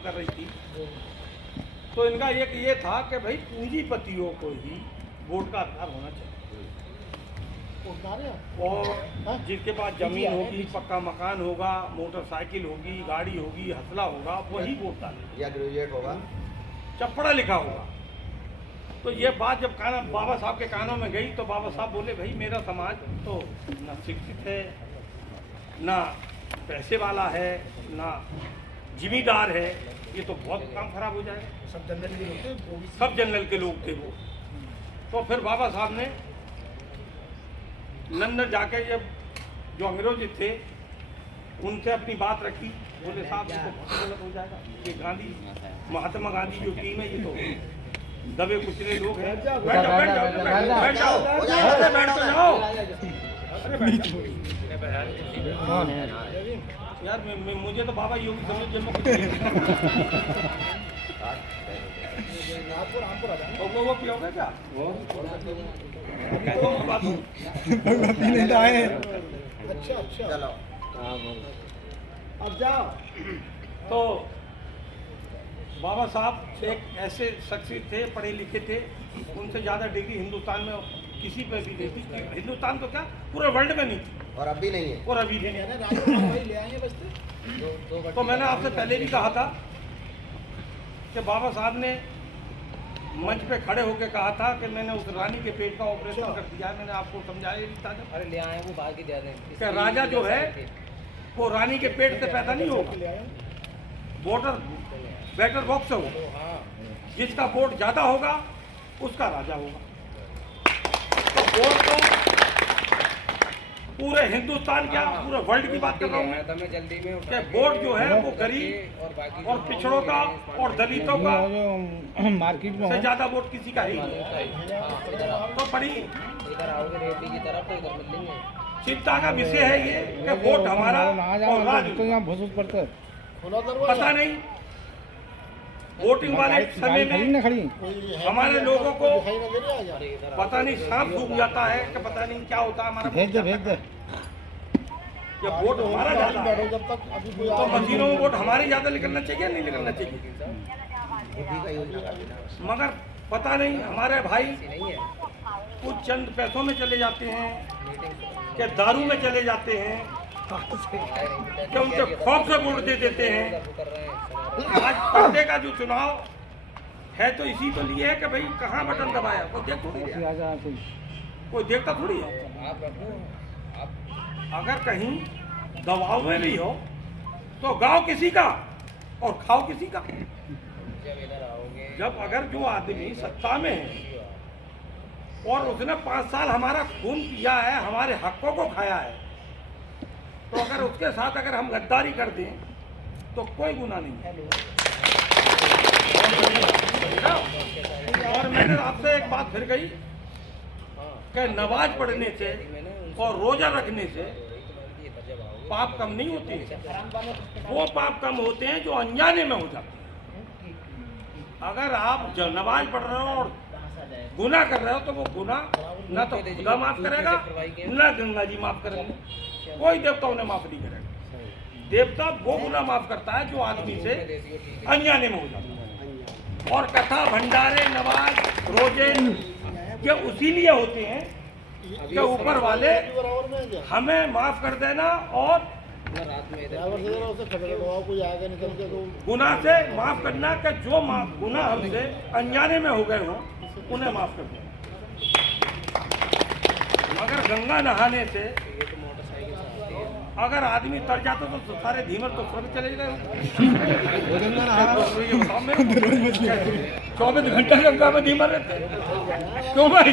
काम कर रही थी, तो इनका एक ये था कि भाई पूंजीपतियों को ही वोट का अधिकार होना चाहिए, और जिसके पास जमीन होगी, पक्का मकान होगा, मोटरसाइकिल होगी, गाड़ी होगी, हसला होगा, वही वोट डाले, या ग्रेजुएट होगा, पढ़ा लिखा होगा। तो ये बात जब बाबा साहब के कानों में गई तो बाबा साहब बोले भाई मेरा समाज तो ना शिक्षित है, ना पैसे वाला है, ना जिम्मेदार है, ये तो बहुत काम खराब हो जाएगा। सब जनरल के लोग थे वो। तो फिर बाबा साहब ने लंदन जाके जब जो अंग्रेज थे उनसे अपनी बात रखी, बोले साहब ये तो बहुत गलत हो जाएगा, ये गांधी महात्मा गांधी जो टीम है ये तो दबे कुचले लोग हैं। बैठ जाओ यार, मुझे तो बाबा योगी समझ जब वो पियोगे क्या? अच्छा चलो अब जाओ। तो बाबा साहब एक ऐसे शख्सियत थे, पढ़े लिखे थे, उनसे ज़्यादा डिग्री हिंदुस्तान में किसी पे भी नहीं थी, हिंदुस्तान तो क्या पूरे वर्ल्ड में नहीं थी, और अभी नहीं है, और अभी भी नहीं है। तो मैंने आपसे पहले भी कहा था कि बाबा साहब ने मंच पे खड़े होकर कहा था कि मैंने उस रानी के पेट का ऑपरेशन कर दिया है। मैंने आपको समझाया नहीं था अरे ले आए वो बाकी दे दें कि राजा जो है वो रानी के पेट से पैदा नहीं होगा, वोटर बैटर बॉक्स से होगा, जिसका वोट ज़्यादा होगा उसका राजा होगा। तो वोट तो पूरे हिंदुस्तान क्या पूरे वर्ल्ड की बात कर रहा हूँ मैं कि वोट जो है वो गरीब और पिछड़ों का और दलितों का मार्केट में से ज़्यादा वोट किसी का ही नहीं। तो बड़ी चिंता का विषय है ये कि वोट हमारा और राज पता नहीं वोटिंग वाले समय में हमारे लोगों को पता नहीं सांप सूख जाता है कि पता नहीं क्या होता है हमारा। भेज दे जब वोट हमारा ज्यादा है तो मशीनों में वोट हमारे ज्यादा निकलना चाहिए नहीं निकलना चाहिए, मगर पता नहीं हमारे भाई कुछ चंद पैसों में चले जाते हैं कि दारू में चले जाते हैं कि उनके खौफ से वोट दे देते हैं। आज पर्दे का जो चुनाव है तो इसी तो लिए है कि भाई कहाँ बटन दबाया, कोई देख थोड़ी है, कोई देखता थोड़ी है। अगर कहीं दबाव में भी हो तो गांव किसी का और खाओ किसी का। जब अगर जो आदमी सत्ता में है और उसने 5 साल हमारा खून पिया है, हमारे हकों को खाया है, तो अगर उसके साथ अगर हम गद्दारी कर दें तो कोई गुनाह नहीं है। और मैंने आपसे एक बात फिर कही कि नमाज पढ़ने से और रोजा रखने से पाप कम नहीं होते हैं, वो पाप कम होते हैं जो अनजाने में हो जाते हैं। अगर आप जब नमाज पढ़ रहे हो और गुनाह कर रहे हो तो वो गुनाह ना तो खुदा माफ करेगा ना गंगा जी माफ करेंगे, कोई देवता उन्हें माफ नहीं करेगा। देवता वो गुनाह माफ करता है जो आदमी से अनजाने में हो जाता है। और कथा भंडारे नमाज रोजे ये उसी लिए होते हैं कि ऊपर वाले हमें माफ कर देना और गुनाह से माफ करना कि जो गुनाह हमसे अनजाने में हो गए हों उन्हें माफ कर देना। मगर गंगा नहाने से अगर आदमी तर जाता तो सारे धीमर तो स्वर्ग चले गए। 24 घंटा गंगा में धीमर रहते क्यों भाई?